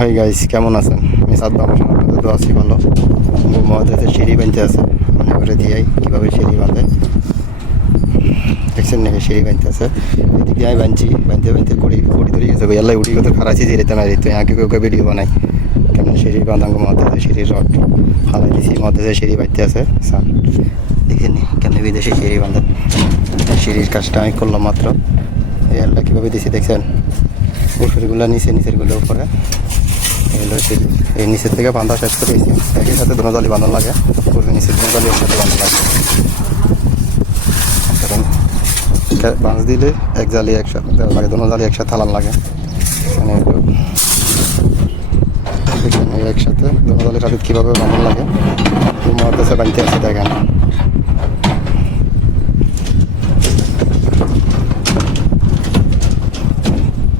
Hi guys, কেমন আছেন? আমি সাদ্দাম হোসেন, আপনাদের তো আছি ভালো। মহাদেশের সিঁড়ি বানতে আছে, মনে করে দিয়াই কীভাবে সিঁড়ি বাঁধে দেখছেন নাকি? সিঁড়ি বানতে আছে, এদিকে আমি বানছি, বানতে কড়ি ধরে গেছে এল্লাই উঠি কথা খারাইছি যেতে না যেতে আগে ওকে ভিডিও বানাই কেমন সিঁড়ি বাঁধাঙ্গ মহাদেশের সিঁড়ির রড হালাই দিছি। মহাদেশের সিঁড়ি বাঁধতে আছে স্যার, দেখছেন নি কেন বিদেশে সিঁড়ি বাঁধে? সিঁড়ির কাজটা আমি করলাম মাত্র। এই এল্লা কীভাবে দিছি দেখছেন? উপরেরগুলো নিচেরগুলো উপরে, এগুলো সিঁড়ি। এই নিচের থেকে বাঁধা শেষ করে দিয়েছি। একই সাথে দুনো জালি বাঁধানো লাগে, উপরে নিচের দুনো জালি একসাথে বাঁধা লাগে। কারণ বাঁশ দিলে এক জালি একসাথে দেওয়া লাগে, দুনো জালি একসাথে হালান লাগে। এখানে একসাথে দুনো জালির সাথে কীভাবে বাঁধানো লাগে তোমার কাছে বাঁধতে আছে দেখেন।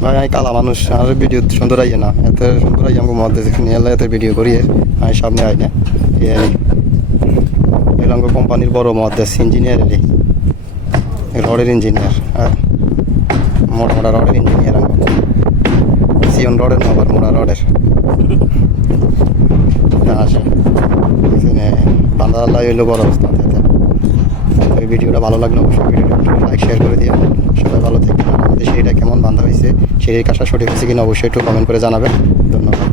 ভাই আমি কালা মানুষ, আর ভিডিও সুন্দর আইয়ে না, এত সুন্দর আইয়ে আমাকে মধ্যে নিয়ে এলে এত ভিডিও করিয়ে আমি সামনে আই না। এলাম কোম্পানির বড় মহাদেশ ইঞ্জিনিয়ার, রডের ইঞ্জিনিয়ার, হ্যাঁ মোটা রডের ইঞ্জিনিয়ার। আমি সিয়ন রডের নবার মোটা রডের আসে বান্ধা আল্লাহ হইলো বড় অবস্থা। এই ভিডিওটা ভালো লাগলো অবশ্যই ভিডিওটা লাইক শেয়ার করে দিও। সবাই ভালো থাকবেন। আমাদের সিঁড়িটা কেমন বাঁধা হয়েছে, সিঁড়ির কাজটা সঠিক হয়েছে কিনা অবশ্যই একটু কমেন্ট করে জানাবেন। ধন্যবাদ।